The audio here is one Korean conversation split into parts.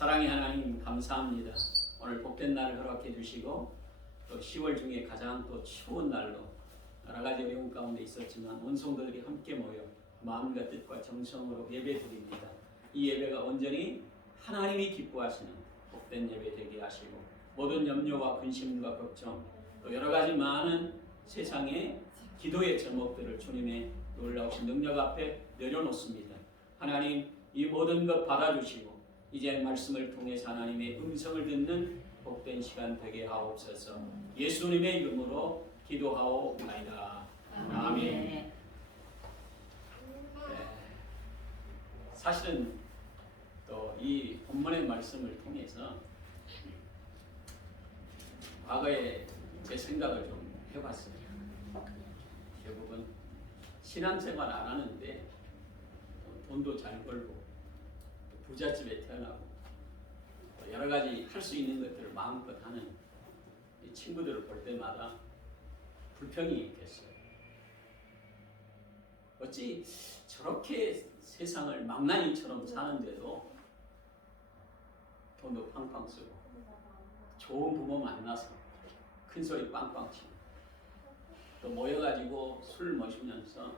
사랑의 하나님 감사합니다. 오늘 복된 날을 허락해 주시고 또 10월 중에 가장 또 추운 날로 여러 가지 어려운 가운데 있었지만 온 성도들이 함께 모여 마음과 뜻과 정성으로 예배 드립니다. 이 예배가 온전히 하나님이 기뻐하시는 복된 예배 되게 하시고 모든 염려와 근심과 걱정 또 여러 가지 많은 세상의 기도의 제목들을 주님의 놀라우신 능력 앞에 내려놓습니다. 하나님 이 모든 것 받아주시고 이제 말씀을 통해서 하나님의 음성을 듣는 복된 시간 되게 하옵소서. 예수님의 이름으로 기도하옵나이다. 아멘. 네. 사실은 또 이 본문의 말씀을 통해서 과거에 제 생각을 좀 해봤습니다. 결국은 신앙생활 안 하는데 돈도 잘 벌고 부잣집에 태어나고 여러 가지 할 수 있는 것들을 마음껏 하는 이 친구들을 볼 때마다 불평이 있겠어요. 어찌 저렇게 세상을 망나니처럼 사는데도 돈도 팡팡 쓰고 좋은 부모 만나서 큰 소리 빵빵 치고 또 모여가지고 술 마시면서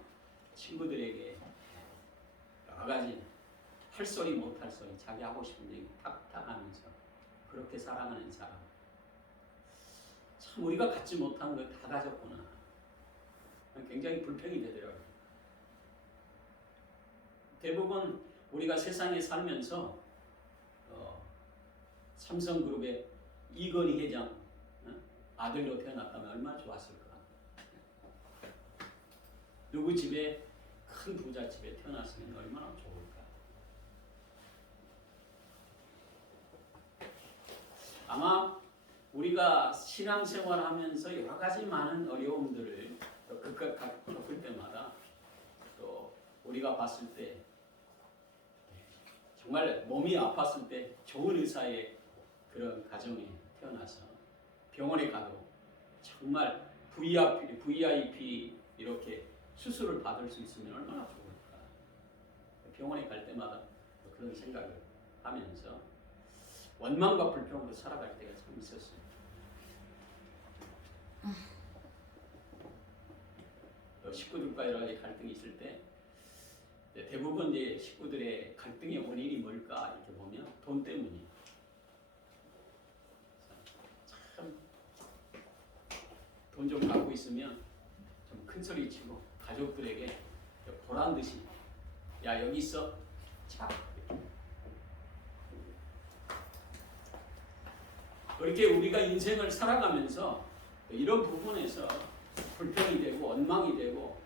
친구들에게 여러 가지 할 소리 못할 소리 자기 하고 싶은 얘기 탁탁하면서 그렇게 살아가는 사람 참 우리가 갖지 못한 거 다 가졌구나 굉장히 불평이 되더라고요. 대부분 우리가 세상에 살면서 삼성그룹의 이건희 회장 아들로 태어났다면 얼마나 좋았을까. 누구 집에 큰 부잣집에 태어났으면 얼마나 좋을까. 아마 우리가 신앙생활 하면서 여러 가지 많은 어려움들을 겪을 때마다 또 우리가 봤을 때 정말 몸이 아팠을 때 좋은 의사의 그런 가정에 태어나서 병원에 가도 정말 VIP 이렇게 수술을 받을 수 있으면 얼마나 좋을까. 병원에 갈 때마다 그런 생각을 하면서 원망과 불평으로 살아갈 때가 참 있었어요. 식구들과 여러 가지 갈등이 있을 때 대부분 이제 식구들의 갈등의 원인이 뭘까 이렇게 보면 돈 때문이에요. 참 돈 좀 갖고 있으면 좀 큰 소리 치고 가족들에게 보란 듯이 야 여기 있어 자 그렇게 우리가 인생을 살아가면서 이런 부분에서 불평이 되고 원망이 되고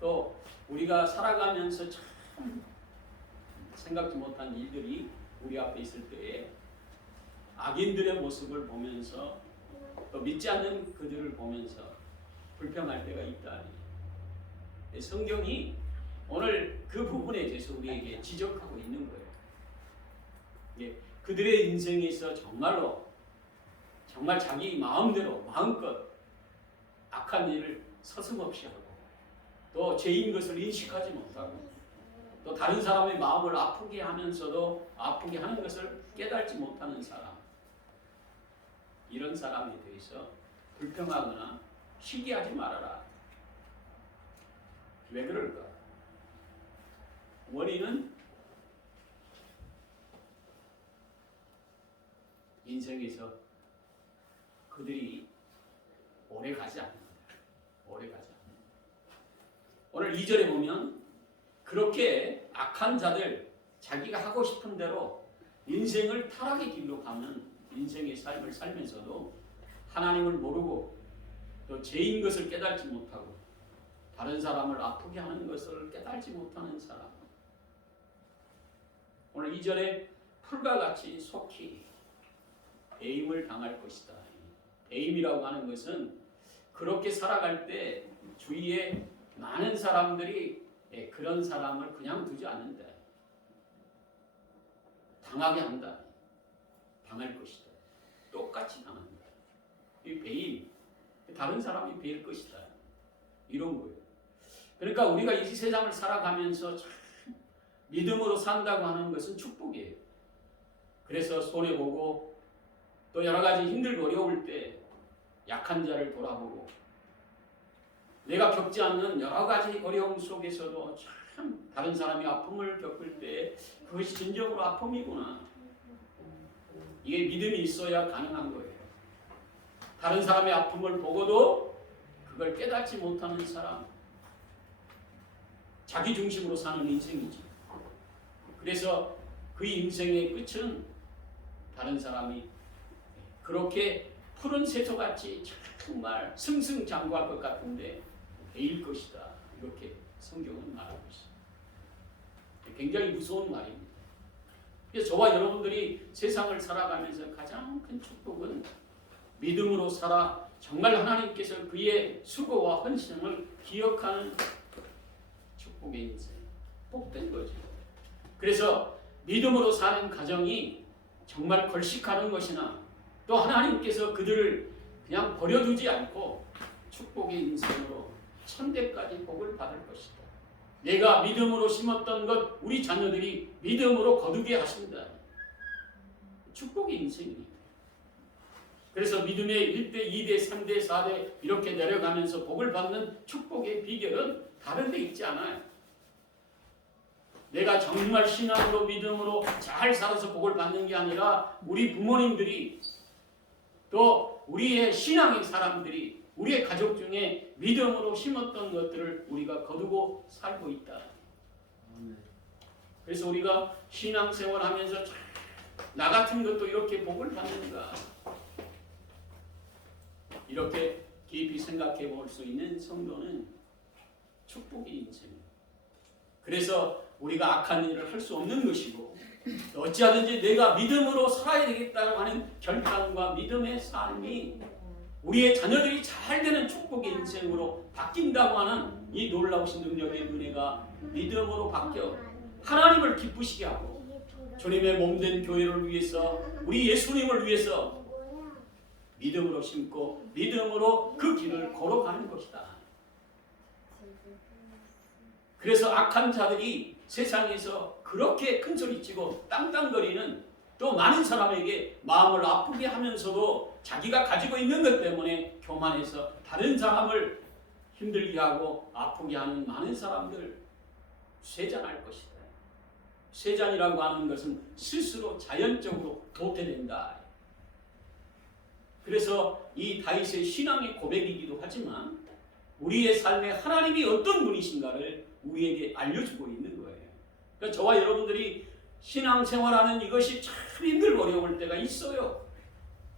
또 우리가 살아가면서 참 생각지 못한 일들이 우리 앞에 있을 때에 악인들의 모습을 보면서 또 믿지 않는 그들을 보면서 불평할 때가 있다. 성경이 오늘 그 부분에 대해서 우리에게 지적하고 있는 거예요. 그들의 인생에서 정말 자기 마음대로 마음껏 악한 일을 서슴없이 하고 또 죄인 것을 인식하지 못하고 또 다른 사람의 마음을 아프게 하면서도 아프게 하는 것을 깨닫지 못하는 사람 이런 사람에 대해서 불평하거나 시기하지 말아라. 왜 그럴까? 원인은 인생에서 그들이 오래 가지 않는다. 오래 가지 않는다. 오늘 2절에 보면 그렇게 악한 자들 자기가 하고 싶은 대로 인생을 타락의 길로 가면 인생의 삶을 살면서도 하나님을 모르고 또 죄인 것을 깨닫지 못하고 다른 사람을 아프게 하는 것을 깨닫지 못하는 사람. 오늘 2절에 풀과 같이 속히 배임을 당할 것이다. 배임이라고 하는 것은 그렇게 살아갈 때 주위에 많은 사람들이 그런 사람을 그냥 두지 않는다. 당하게 한다. 당할 것이다. 똑같이 당한다. 이 배임, 다른 사람이 배일 것이다. 이런 거예요. 그러니까 우리가 이 세상을 살아가면서 참 믿음으로 산다고 하는 것은 축복이에요. 그래서 손해보고 또 여러 가지 힘들고 어려울 때 약한 자를 돌아보고 내가 겪지 않는 여러 가지 어려움 속에서도 참 다른 사람이 아픔을 겪을 때 그것이 진정으로 아픔이구나. 이게 믿음이 있어야 가능한 거예요. 다른 사람의 아픔을 보고도 그걸 깨닫지 못하는 사람, 자기 중심으로 사는 인생이지. 그래서 그 인생의 끝은 다른 사람이 그렇게 푸른 새소같이 정말 승승장구할 것 같은데 베일 것이다. 이렇게 성경은 말하고 있습니다. 굉장히 무서운 말입니다. 그래서 저와 여러분들이 세상을 살아가면서 가장 큰 축복은 믿음으로 살아 정말 하나님께서 그의 수고와 헌신을 기억하는 축복의 인생, 복된 거죠. 그래서 믿음으로 사는 가정이 정말 걸식하는 것이나 또 하나님께서 그들을 그냥 버려두지 않고 축복의 인생으로 천대까지 복을 받을 것이다. 내가 믿음으로 심었던 것 우리 자녀들이 믿음으로 거두게 하신다. 축복의 인생입니다. 그래서 믿음의 1대, 2대, 3대, 4대 이렇게 내려가면서 복을 받는 축복의 비결은 다른 데 있지 않아요. 내가 정말 신앙으로 믿음으로 잘 살아서 복을 받는 게 아니라 우리 부모님들이 또 우리의 신앙의 사람들이 우리의 가족 중에 믿음으로 심었던 것들을 우리가 거두고 살고 있다. 그래서 우리가 신앙생활하면서 나 같은 것도 이렇게 복을 받는가 이렇게 깊이 생각해 볼 수 있는 성도는 축복의 인생입니다. 그래서 우리가 악한 일을 할 수 없는 것이고 어찌하든지 내가 믿음으로 살아야 되겠다고 하는 결단과 믿음의 삶이 우리의 자녀들이 잘 되는 축복의 인생으로 바뀐다고 하는 이 놀라우신 능력의 은혜가 믿음으로 바뀌어 하나님을 기쁘시게 하고 주님의 몸된 교회를 위해서 우리 예수님을 위해서 믿음으로 심고 믿음으로 그 길을 걸어가는 것이다. 그래서 악한 자들이 세상에서 그렇게 큰소리치고 땅땅거리는 또 많은 사람에게 마음을 아프게 하면서도 자기가 가지고 있는 것 때문에 교만해서 다른 사람을 힘들게 하고 아프게 하는 많은 사람들 쇠잔할 것이다. 쇠잔이라고 하는 것은 스스로 자연적으로 도태된다. 그래서 이 다윗의 신앙의 고백이기도 하지만 우리의 삶에 하나님이 어떤 분이신가를 우리에게 알려주고 있는 거예요. 그러니까 저와 여러분들이 신앙생활하는 이것이 참 힘들고 어려울 때가 있어요.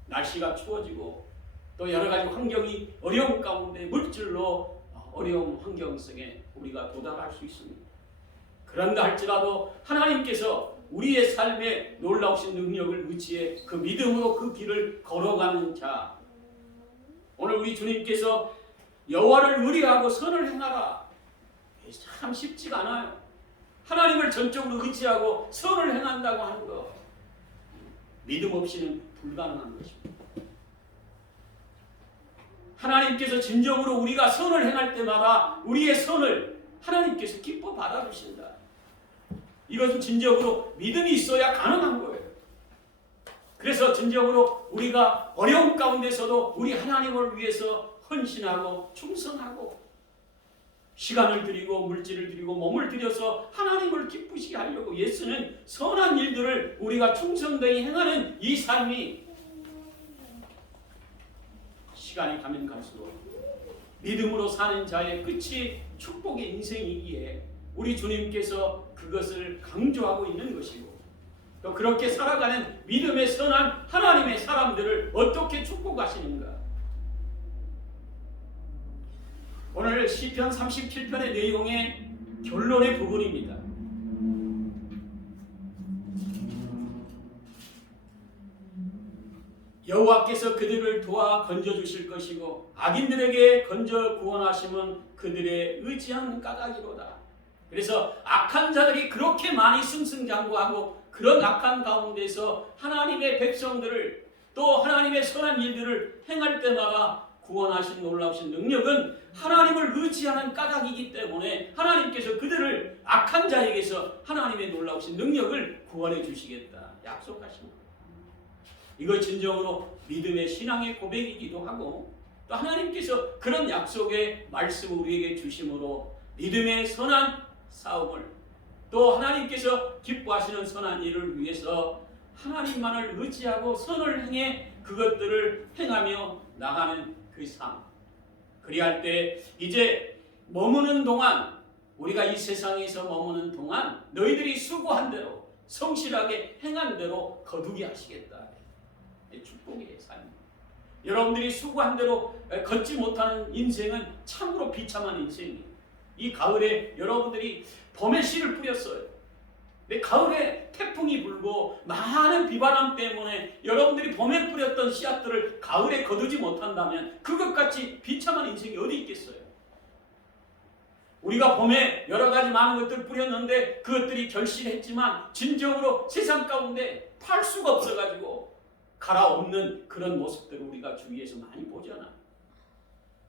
날씨가 추워지고 또 여러 가지 환경이 어려운 가운데 물질로 어려운 환경 속에 우리가 도달할 수 있습니다. 그런가 할지라도 하나님께서 우리의 삶에 놀라우신 능력을 의지해 그 믿음으로 그 길을 걸어가는 자, 오늘 우리 주님께서 여호와를 의뢰하고 선을 행하라. 참 쉽지가 않아요. 하나님을 전적으로 의지하고 선을 행한다고 하는 것, 믿음 없이는 불가능한 것입니다. 하나님께서 진정으로 우리가 선을 행할 때마다 우리의 선을 하나님께서 기뻐 받아주신다. 이것은 진정으로 믿음이 있어야 가능한 거예요. 그래서 진정으로 우리가 어려운 가운데서도 우리 하나님을 위해서 헌신하고 충성하고 시간을 들이고 물질을 들이고 몸을 들여서 하나님을 기쁘시게 하려고 예수는 선한 일들을 우리가 충성되이 행하는 이 삶이 시간이 가면 갈수록 믿음으로 사는 자의 끝이 축복의 인생이기에 우리 주님께서 그것을 강조하고 있는 것이고 또 그렇게 살아가는 믿음의 선한 하나님의 사람들을 어떻게 축복하시는가. 오늘 시편 37편의 내용의 결론의 부분입니다. 여호와께서 그들을 도와 건져주실 것이고 악인들에게 건져 구원하심은 그들의 의지한 까닭이로다. 그래서 악한 자들이 그렇게 많이 승승장구하고 그런 악한 가운데서 하나님의 백성들을 또 하나님의 선한 일들을 행할 때마다 구원하신 놀라우신 능력은 하나님을 의지하는 까닭이기 때문에 하나님께서 그들을 악한 자에게서 하나님의 놀라우신 능력을 구원해 주시겠다. 약속하신 거예요. 이거 진정으로 믿음의 신앙의 고백이기도 하고 또 하나님께서 그런 약속의 말씀을 우리에게 주심으로 믿음의 선한 싸움을 또 하나님께서 기뻐하시는 선한 일을 위해서 하나님만을 의지하고 선을 행해 그것들을 행하며 나가는 그 삶. 그리할 때 이제 머무는 동안 우리가 이 세상에서 머무는 동안 너희들이 수고한 대로 성실하게 행한 대로 거두게 하시겠다. 축복의 삶. 여러분들이 수고한 대로 걷지 못하는 인생은 참으로 비참한 인생이에요. 이 가을에 여러분들이 봄에 씨를 뿌렸어요. 근데 가을에 태풍이 불고 많은 비바람 때문에 여러분들이 봄에 뿌렸던 씨앗들을 가을에 거두지 못한다면 그것같이 비참한 인생이 어디 있겠어요? 우리가 봄에 여러 가지 많은 것들을 뿌렸는데 그것들이 결실했지만 진정으로 세상 가운데 팔 수가 없어가지고 갈아엎는 그런 모습들을 우리가 주위에서 많이 보잖아.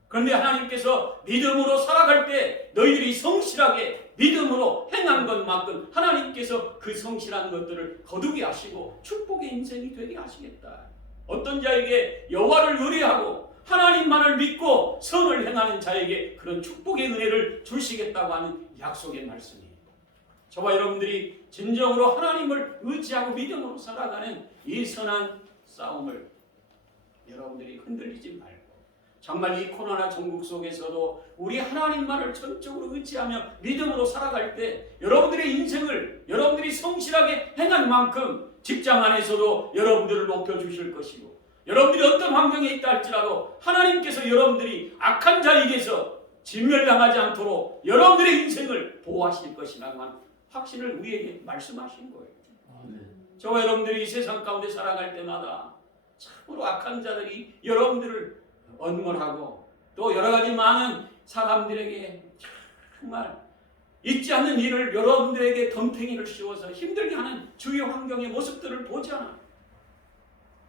그런데 하나님께서 믿음으로 살아갈 때 너희들이 성실하게 믿음으로 행한 것만큼 하나님께서 그 성실한 것들을 거두게 하시고 축복의 인생이 되게 하시겠다. 어떤 자에게 여호와를 의뢰하고 하나님만을 믿고 선을 행하는 자에게 그런 축복의 은혜를 주시겠다고 하는 약속의 말씀이에요. 저와 여러분들이 진정으로 하나님을 의지하고 믿음으로 살아가는 이 선한 싸움을 여러분들이 흔들리지 말고 정말 이 코로나 전국 속에서도 우리 하나님만을 전적으로 의지하며 믿음으로 살아갈 때 여러분들의 인생을 여러분들이 성실하게 행한 만큼 직장 안에서도 여러분들을 높여주실 것이고 여러분들이 어떤 환경에 있다 할지라도 하나님께서 여러분들이 악한 자에게서 진멸당하지 않도록 여러분들의 인생을 보호하실 것이라고 하는 확신을 우리에게 말씀하신 거예요. 저와 여러분들이 이 세상 가운데 살아갈 때마다 참으로 악한 자들이 여러분들을 언물하고 또 여러 가지 많은 사람들에게 정말 있지 않는 일을 여러분들에게 덤탱이를 씌워서 힘들게 하는 주위 환경의 모습들을 보잖아.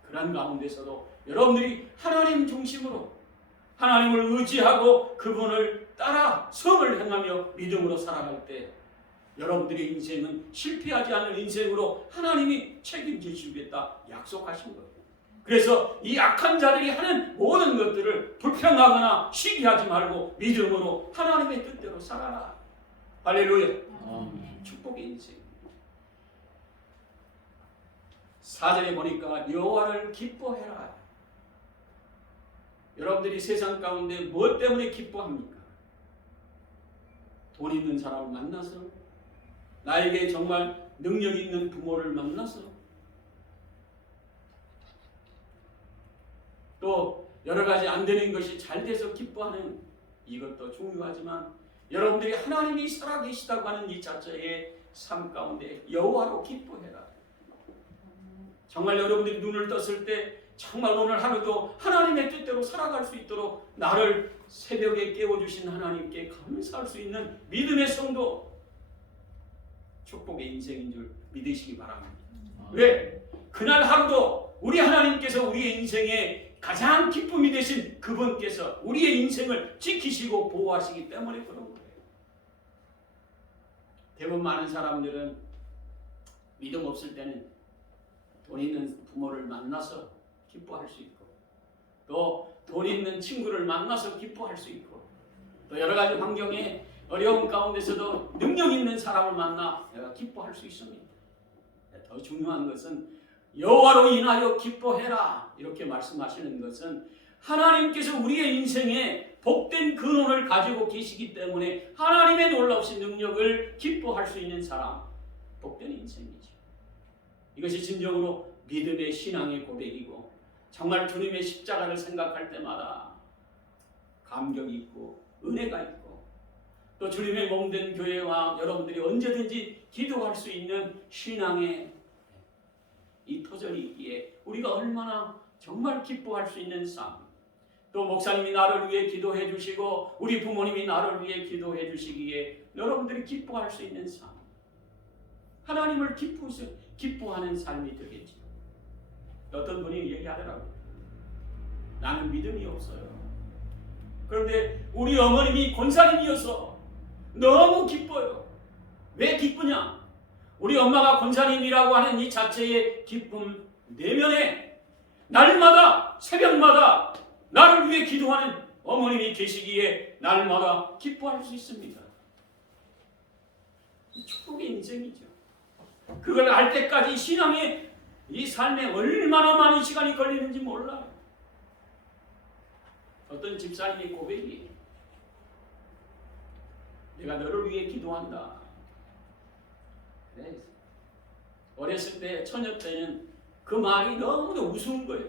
그런 가운데서도 여러분들이 하나님 중심으로 하나님을 의지하고 그분을 따라 선을 행하며 믿음으로 살아갈 때 여러분들의 인생은 실패하지 않는 인생으로 하나님이 책임지시겠다 약속하신 거예요. 그래서 이 악한 자들이 하는 모든 것들을 불평하거나 시기하지 말고 믿음으로 하나님의 뜻대로 살아라. 할렐루야. 축복의 인생. 4절에 보니까 여호와를 기뻐해라. 여러분들이 세상 가운데 무엇 때문에 기뻐합니까? 돈 있는 사람을 만나서, 나에게 정말 능력 있는 부모를 만나서, 또 여러 가지 안 되는 것이 잘 돼서 기뻐하는 이것도 중요하지만 여러분들이 하나님이 살아계시다고 하는 이 자체의 삶 가운데 여호와로 기뻐해라. 정말 여러분들이 눈을 떴을 때 정말 오늘 하루도 하나님의 뜻대로 살아갈 수 있도록 나를 새벽에 깨워주신 하나님께 감사할 수 있는 믿음의 성도, 축복의 인생인 줄 믿으시기 바랍니다. 왜? 그날 하루도 우리 하나님께서 우리의 인생에 가장 기쁨이 되신 그분께서 우리의 인생을 지키시고 보호하시기 때문에 그런 거예요. 대부분 많은 사람들은 믿음 없을 때는 돈 있는 부모를 만나서 기뻐할 수 있고 또 돈 있는 친구를 만나서 기뻐할 수 있고 또 여러 가지 환경에 어려운 가운데서도 능력 있는 사람을 만나 내가 기뻐할 수 있습니다. 더 중요한 것은 여호와로 인하여 기뻐해라 이렇게 말씀하시는 것은 하나님께서 우리의 인생에 복된 근원을 가지고 계시기 때문에 하나님의 놀라우신 능력을 기뻐할 수 있는 사람, 복된 인생이죠. 이것이 진정으로 믿음의 신앙의 고백이고 정말 주님의 십자가를 생각할 때마다 감격이 있고 은혜가 있고 또 주님의 몸된 교회와 여러분들이 언제든지 기도할 수 있는 신앙의 이 터전이 있기에 우리가 얼마나 정말 기뻐할 수 있는 삶, 또 목사님이 나를 위해 기도해 주시고 우리 부모님이 나를 위해 기도해 주시기에 여러분들이 기뻐할 수 있는 삶, 하나님을 기뻐하는 삶이 되겠죠. 어떤 분이 얘기하더라고요. 나는 믿음이 없어요. 그런데 우리 어머님이 권사님이어서 너무 기뻐요. 왜 기쁘냐? 우리 엄마가 권사님이라고 하는 이 자체의 기쁨 내면에 날마다 새벽마다 나를 위해 기도하는 어머님이 계시기에 날마다 기뻐할 수 있습니다. 축복의 인생이죠. 그걸 알 때까지 신앙의 이 삶에 얼마나 많은 시간이 걸리는지 몰라요. 어떤 집사님의 고백이 내가 너를 위해 기도한다. 네. 어렸을 때 처녀 때는 그 말이 너무나 우스운 거예요.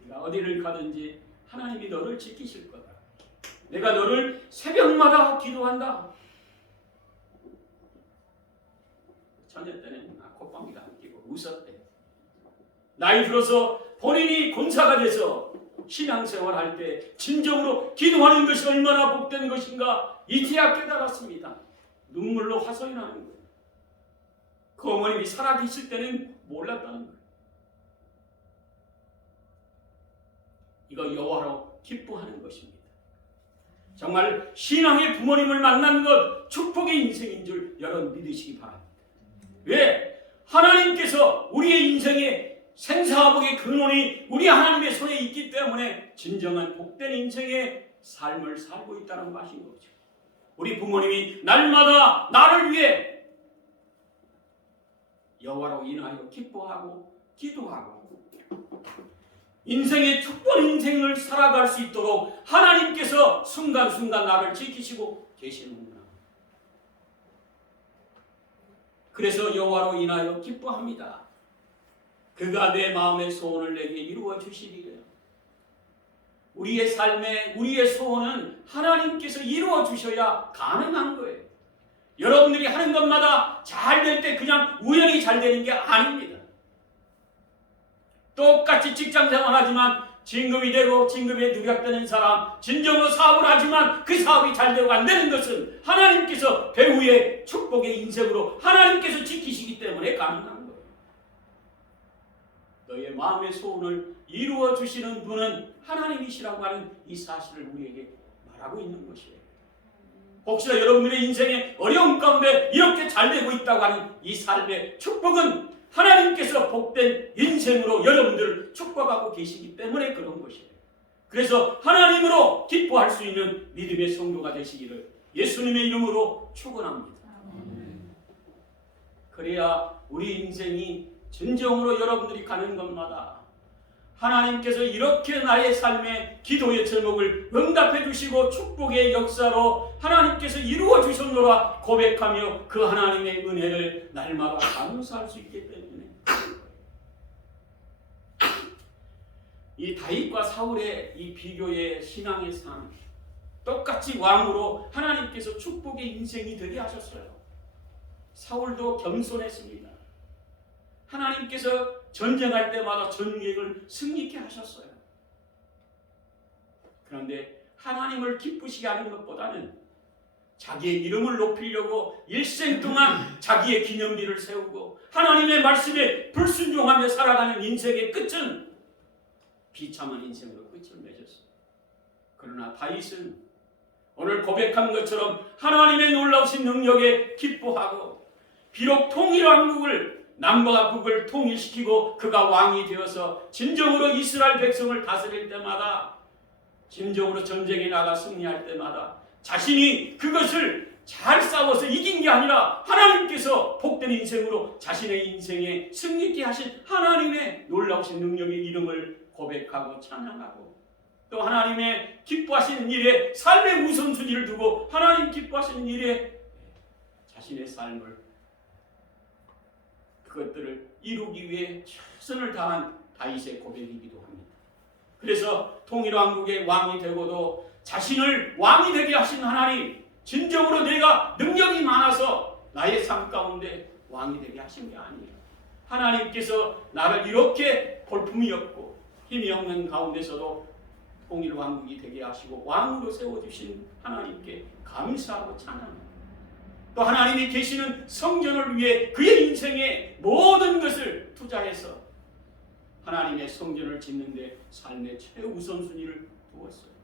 네가 어디를 가든지 하나님이 너를 지키실 거다. 내가 너를 새벽마다 기도한다. 처녀 때는 콧방귀가 안 끼고 웃었대. 나이 들어서 본인이 권사가 돼서 신앙생활 할 때 진정으로 기도하는 것이 얼마나 복된 것인가 이제야 깨달았습니다. 눈물로 화성이 나는 거예요. 그 어머님이 살아계실 때는 몰랐다는 거예요. 이거 여호와로 기뻐하는 것입니다. 정말 신앙의 부모님을 만나는 것 축복의 인생인 줄 여러분 믿으시기 바랍니다. 왜? 하나님께서 우리의 인생의 생사화복의 근원이 우리 하나님의 손에 있기 때문에 진정한 복된 인생의 삶을 살고 있다는 것인 거죠. 우리 부모님이 날마다 나를 위해 여호와로 인하여 기뻐하고 기도하고 인생의 축복 인생을 살아갈 수 있도록 하나님께서 순간순간 나를 지키시고 계시는구나. 그래서 여호와로 인하여 기뻐합니다. 그가 내 마음의 소원을 내게 이루어 주시리래요. 우리의 삶에 우리의 소원은 하나님께서 이루어 주셔야 가능한 거예요. 여러분들이 하는 것마다 잘 될 때 그냥 우연히 잘 되는 게 아닙니다. 똑같이 직장생활 하지만 진급이 되고 진급에 누락되는 사람, 진정으로 사업을 하지만 그 사업이 잘 되고 안 되는 것은 하나님께서 배후의 축복의 인생으로 하나님께서 지키시기 때문에 가능한 거예요. 너의 마음의 소원을 이루어 주시는 분은 하나님이시라고 하는 이 사실을 우리에게 말하고 있는 것이에요. 혹시나 여러분들의 인생에 어려움 가운데 이렇게 잘 되고 있다고 하는 이 삶의 축복은 하나님께서 복된 인생으로 여러분들을 축복하고 계시기 때문에 그런 것이에요. 그래서 하나님으로 기뻐할 수 있는 믿음의 성도가 되시기를 예수님의 이름으로 축원합니다. 그래야 우리 인생이 진정으로 여러분들이 가는 것마다 하나님께서 이렇게 나의 삶에 기도의 제목을 응답해 주시고 축복의 역사로 하나님께서 이루어 주셨노라 고백하며 그 하나님의 은혜를 날마다 감사할 수 있기 때문에 이 다윗과 사울의 이 비교의 신앙의 삶 똑같이 왕으로 하나님께서 축복의 인생이 되게 하셨어요. 사울도 겸손했습니다. 하나님께서 전쟁할 때마다 전쟁을 승리케 하셨어요. 그런데 하나님을 기쁘시게 하는 것보다는 자기의 이름을 높이려고 일생 동안 자기의 기념비를 세우고 하나님의 말씀에 불순종하며 살아가는 인생의 끝은 비참한 인생으로 끝을 맺었어요. 그러나 다윗은 오늘 고백한 것처럼 하나님의 놀라우신 능력에 기뻐하고 비록 통일왕국을 남과 북을 통일시키고 그가 왕이 되어서 진정으로 이스라엘 백성을 다스릴 때마다 진정으로 전쟁에 나가 승리할 때마다 자신이 그것을 잘 싸워서 이긴 게 아니라 하나님께서 복된 인생으로 자신의 인생에 승리케 하신 하나님의 놀라우신 능력의 이름을 고백하고 찬양하고 또 하나님의 기뻐하시는 일에 삶의 우선순위를 두고 하나님 기뻐하시는 일에 자신의 삶을 그것들을 이루기 위해 최선을 다한 다윗의 고백이기도 합니다. 그래서 통일왕국의 왕이 되고도 자신을 왕이 되게 하신 하나님, 진정으로 내가 능력이 많아서 나의 삶 가운데 왕이 되게 하신 게 아니에요. 하나님께서 나를 이렇게 볼품이 없고 힘이 없는 가운데서도 통일왕국이 되게 하시고 왕으로 세워주신 하나님께 감사하고 찬양합니다. 또 하나님이 계시는 성전을 위해 그의 인생의 모든 것을 투자해서 하나님의 성전을 짓는 데 삶의 최우선순위를 두었어요.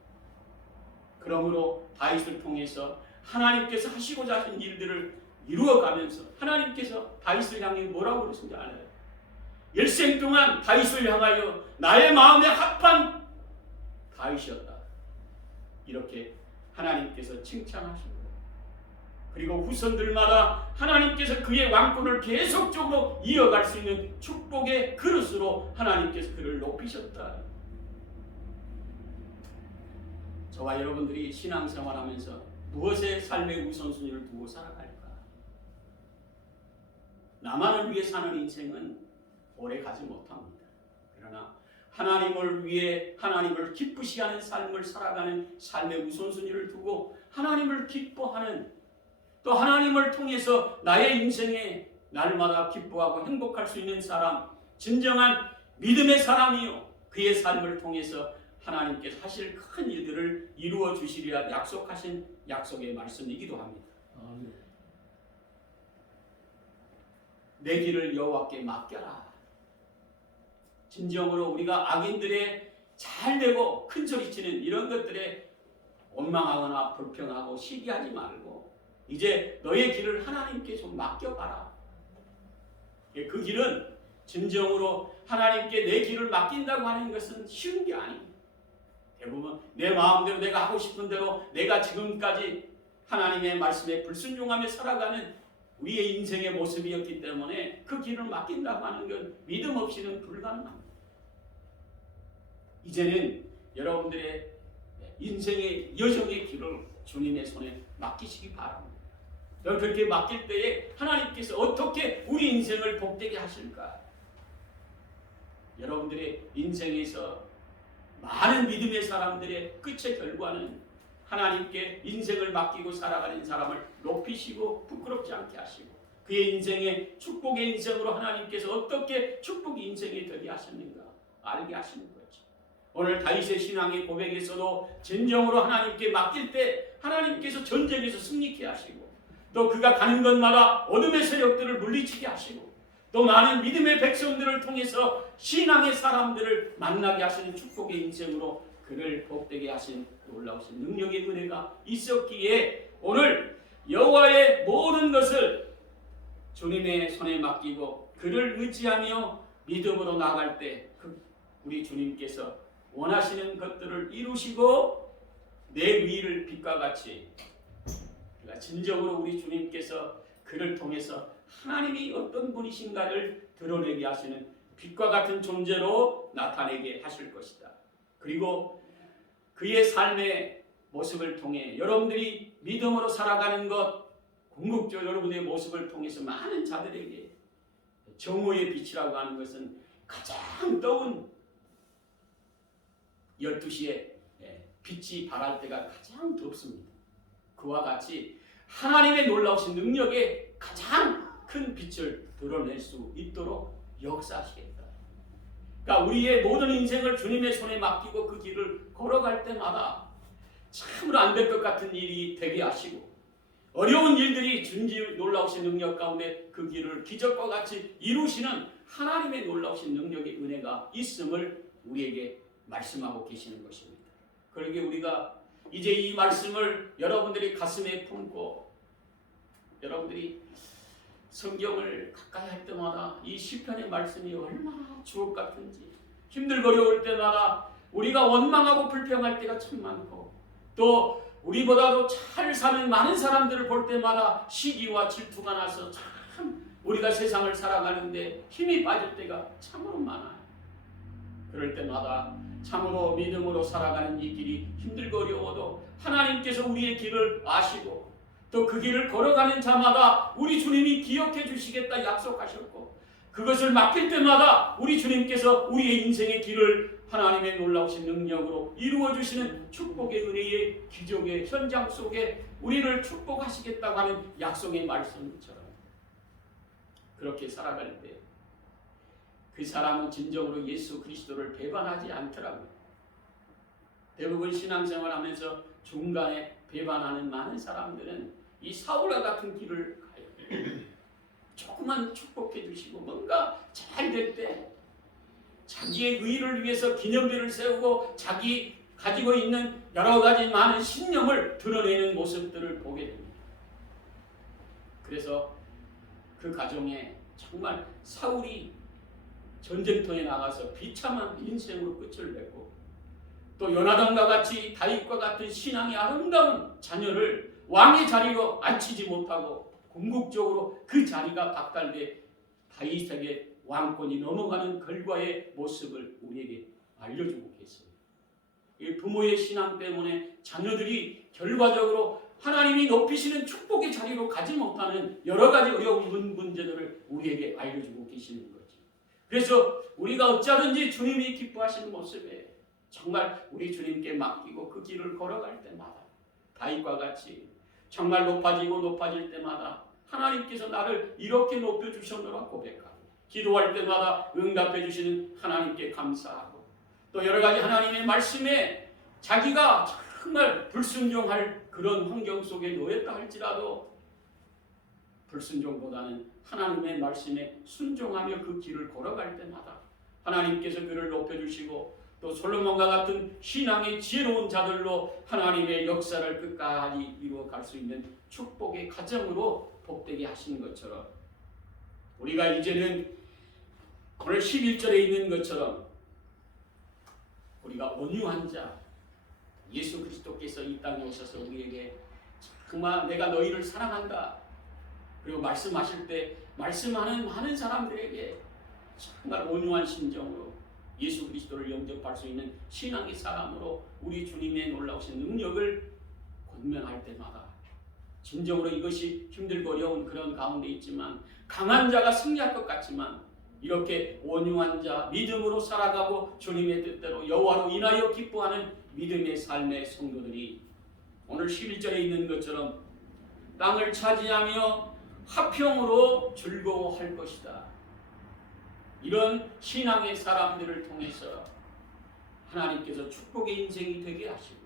그러므로 다윗을 통해서 하나님께서 하시고자 하신 일들을 이루어가면서 하나님께서 다윗을 향해 뭐라고 그러신지 알아요? 일생 동안 다윗을 향하여 나의 마음에 합한 다윗이었다. 이렇게 하나님께서 칭찬하신 거예요. 그리고 후손들마다 하나님께서 그의 왕권을 계속적으로 이어갈 수 있는 축복의 그릇으로 하나님께서 그를 높이셨다. 저와 여러분들이 신앙생활하면서 무엇에 삶의 우선순위를 두고 살아갈까? 나만을 위해 사는 인생은 오래 가지 못합니다. 그러나 하나님을 위해 하나님을 기쁘시게 하는 삶을 살아가는 삶의 우선순위를 두고 하나님을 기뻐하는, 또 하나님을 통해서 나의 인생에 날마다 기뻐하고 행복할 수 있는 사람, 진정한 믿음의 사람이요, 그의 삶을 통해서 하나님께서 하실 큰 일들을 이루어 주시리라 약속하신 약속의 말씀이기도 합니다. 내 길을 여호와께 맡겨라. 진정으로 우리가 악인들의 잘되고 큰소리치는 이런 것들에 원망하거나 불평하고 시기하지 말고 이제 너의 길을 하나님께 좀 맡겨봐라. 그 길은 진정으로 하나님께 내 길을 맡긴다고 하는 것은 쉬운 게 아닙니다. 대부분 내 마음대로 내가 하고 싶은 대로 내가 지금까지 하나님의 말씀에 불순종하며 살아가는 우리의 인생의 모습이었기 때문에 그 길을 맡긴다고 하는 건 믿음 없이는 불가능합니다. 이제는 여러분들의 인생의 여정의 길을 주님의 손에 맡기시기 바랍니다. 그렇게 맡길 때에 하나님께서 어떻게 우리 인생을 복되게 하실까? 여러분들의 인생에서 많은 믿음의 사람들의 끝의 결과는 하나님께 인생을 맡기고 살아가는 사람을 높이시고 부끄럽지 않게 하시고 그의 인생에 축복의 인생으로 하나님께서 어떻게 축복의 인생이 되게 하셨는가 알게 하시는 거죠. 오늘 다윗의 신앙의 고백에서도 진정으로 하나님께 맡길 때 하나님께서 전쟁에서 승리케 하시고 또 그가 가는 곳마다 어둠의 세력들을 물리치게 하시고 또 많은 믿음의 백성들을 통해서 신앙의 사람들을 만나게 하시는 축복의 인생으로 그를 복되게 하신 놀라우신 능력의 은혜가 있었기에 오늘 여호와의 모든 것을 주님의 손에 맡기고 그를 의지하며 믿음으로 나아갈 때 우리 주님께서 원하시는 것들을 이루시고 내 위를 빛과 같이 진정으로 우리 주님께서 그를 통해서 하나님이 어떤 분이신가를 드러내게 하시는 빛과 같은 존재로 나타내게 하실 것이다. 그리고 그의 삶의 모습을 통해 여러분들이 믿음으로 살아가는 것, 궁극적으로 여러분의 모습을 통해서 많은 자들에게 정오의 빛이라고 하는 것은 가장 떠운 12시에 빛이 발할 때가 가장 덥습니다. 그와 같이 하나님의 놀라우신 능력에 가장 큰 빛을 드러낼 수 있도록 역사하시겠다. 그러니까 우리의 모든 인생을 주님의 손에 맡기고 그 길을 걸어갈 때마다 참으로 안 될 것 같은 일이 되게 하시고 어려운 일들이 주님의 놀라우신 능력 가운데 그 길을 기적과 같이 이루시는 하나님의 놀라우신 능력의 은혜가 있음을 우리에게 말씀하고 계시는 것입니다. 그러기에 우리가 이제 이 말씀을 여러분들이 가슴에 품고 여러분들이 성경을 가까이 할 때마다 이 시편의 말씀이 얼마나 주옥 같은지 힘들고 어려울 때마다 우리가 원망하고 불평할 때가 참 많고 또 우리보다도 잘 사는 많은 사람들을 볼 때마다 시기와 질투가 나서 참 우리가 세상을 살아가는데 힘이 빠질 때가 참으로 많아요. 그럴 때마다 참으로 믿음으로 살아가는 이 길이 힘들고 어려워도 하나님께서 우리의 길을 아시고 또 그 길을 걸어가는 자마다 우리 주님이 기억해 주시겠다 약속하셨고 그것을 맡길 때마다 우리 주님께서 우리의 인생의 길을 하나님의 놀라우신 능력으로 이루어 주시는 축복의 은혜의 기적의 현장 속에 우리를 축복하시겠다고 하는 약속의 말씀처럼 그렇게 살아갈 때 그 사람은 진정으로 예수 그리스도를 배반하지 않더라고요. 대부분 신앙생활하면서 중간에 배반하는 많은 사람들은 이 사울과 같은 길을 가요. 조금만 축복해 주시고 뭔가 잘 될 때 자기의 의를 위해서 기념비를 세우고 자기 가지고 있는 여러 가지 많은 신념을 드러내는 모습들을 보게 됩니다. 그래서 그 가정에 정말 사울이 전쟁터에 나가서 비참한 인생으로 끝을 맺고, 또 요나단과 같이 다윗과 같은 신앙의 아름다운 자녀를 왕의 자리로 앉히지 못하고 궁극적으로 그 자리가 박탈돼 다윗에게 왕권이 넘어가는 결과의 모습을 우리에게 알려주고 계세요. 이 부모의 신앙 때문에 자녀들이 결과적으로 하나님이 높이시는 축복의 자리로 가지 못하는 여러 가지 어려운 문제들을 우리에게 알려주고 계시는 거죠. 그래서 우리가 어찌하든지 주님이 기뻐하시는 모습에 정말 우리 주님께 맡기고 그 길을 걸어갈 때마다 다윗과 같이 정말 높아질 때마다 하나님께서 나를 이렇게 높여주셨노라 고백하고, 기도할 때마다 응답해 주시는 하나님께 감사하고, 또 여러 가지 하나님의 말씀에 자기가 정말 불순종할 그런 환경 속에 놓였다 할지라도 불순종보다는 하나님의 말씀에 순종하며 그 길을 걸어갈 때마다 하나님께서 그를 높여주시고, 또 솔로몬과 같은 신앙의 지혜로운 자들로 하나님의 역사를 끝까지 이루어갈 수 있는 축복의 가정으로 복되게 하시는 것처럼, 우리가 이제는 오늘 11절에 있는 것처럼 우리가 온유한 자 예수 그리스도께서 이 땅에 오셔서 우리에게 정말 내가 너희를 사랑한다, 그리고 말씀하실 때 말씀하는 많은 사람들에게 정말 온유한 심정으로 예수 그리스도를 영접할 수 있는 신앙의 사람으로 우리 주님의 놀라우신 능력을 권면할 때마다 진정으로 이것이 힘들고 어려운 그런 가운데 있지만, 강한 자가 승리할 것 같지만 이렇게 온유한 자, 믿음으로 살아가고 주님의 뜻대로 여호와로 인하여 기뻐하는 믿음의 삶의 성도들이 오늘 11절에 있는 것처럼 땅을 차지하며 화평으로 즐거워할 것이다. 이런 신앙의 사람들을 통해서 하나님께서 축복의 인생이 되게 하시고,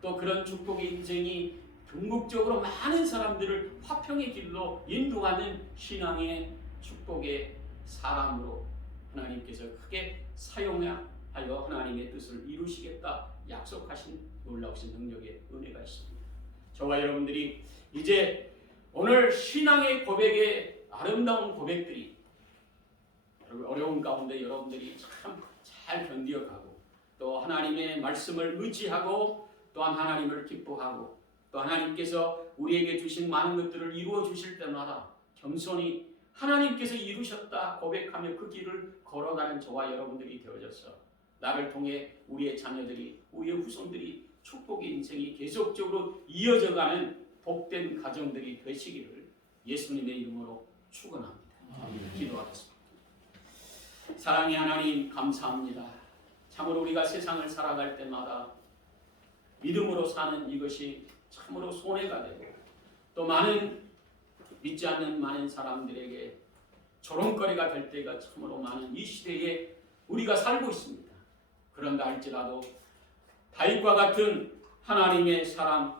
또 그런 축복의 인생이 궁극적으로 많은 사람들을 화평의 길로 인도하는 신앙의 축복의 사람으로 하나님께서 크게 사용하여 하나님의 뜻을 이루시겠다 약속하신 놀라우신 능력의 은혜가 있습니다. 저와 여러분들이 이제 오늘 신앙의 고백의 아름다운 고백들이 어려운 가운데 여러분들이 참 잘 견디어가고, 또 하나님의 말씀을 의지하고, 또한 하나님을 기뻐하고, 또 하나님께서 우리에게 주신 많은 것들을 이루어 주실 때마다 겸손히 하나님께서 이루셨다 고백하며 그 길을 걸어가는 저와 여러분들이 되어져서 나를 통해 우리의 자녀들이, 우리의 후손들이 축복의 인생이 계속적으로 이어져가는 복된 가정들이 되시기를 예수님의 이름으로 축원합니다. 기도하겠습니다. 사랑의 하나님, 감사합니다. 참으로 우리가 세상을 살아갈 때마다 믿음으로 사는 이것이 참으로 손해가 되고, 또 많은 믿지 않는 많은 사람들에게 조롱거리가 될 때가 참으로 많은 이 시대에 우리가 살고 있습니다. 그런다 할지라도 다윗과 같은 하나님의 사람,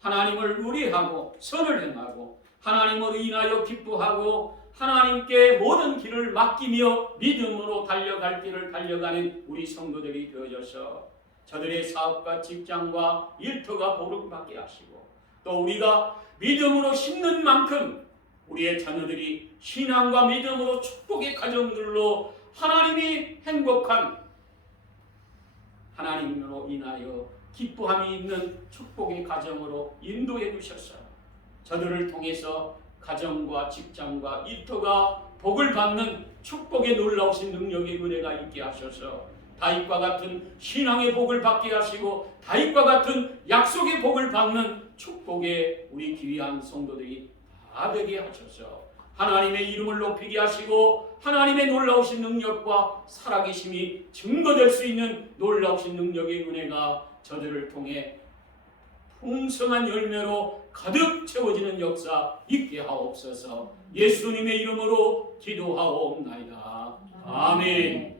하나님을 의뢰하고 선을 행하고 하나님으로 인하여 기뻐하고 하나님께 모든 길을 맡기며 믿음으로 달려갈 길을 달려가는 우리 성도들이 되어져서 저들의 사업과 직장과 일터가 보름받게 하시고, 또 우리가 믿음으로 심는 만큼 우리의 자녀들이 신앙과 믿음으로 축복의 가정들로 하나님이 행복한, 하나님으로 인하여 기뻐함이 있는 축복의 가정으로 인도해 주셔서 저들을 통해서 가정과 직장과 일터가 복을 받는 축복의 놀라우신 능력의 은혜가 있게 하셔서 다윗과 같은 신앙의 복을 받게 하시고, 다윗과 같은 약속의 복을 받는 축복의 우리 귀한 성도들이 다 되게 하셔서 하나님의 이름을 높이게 하시고, 하나님의 놀라우신 능력과 살아계심이 증거될 수 있는 놀라우신 능력의 은혜가 저들을 통해 풍성한 열매로 가득 채워지는 역사 있게 하옵소서. 예수님의 이름으로 기도하옵나이다. 아멘.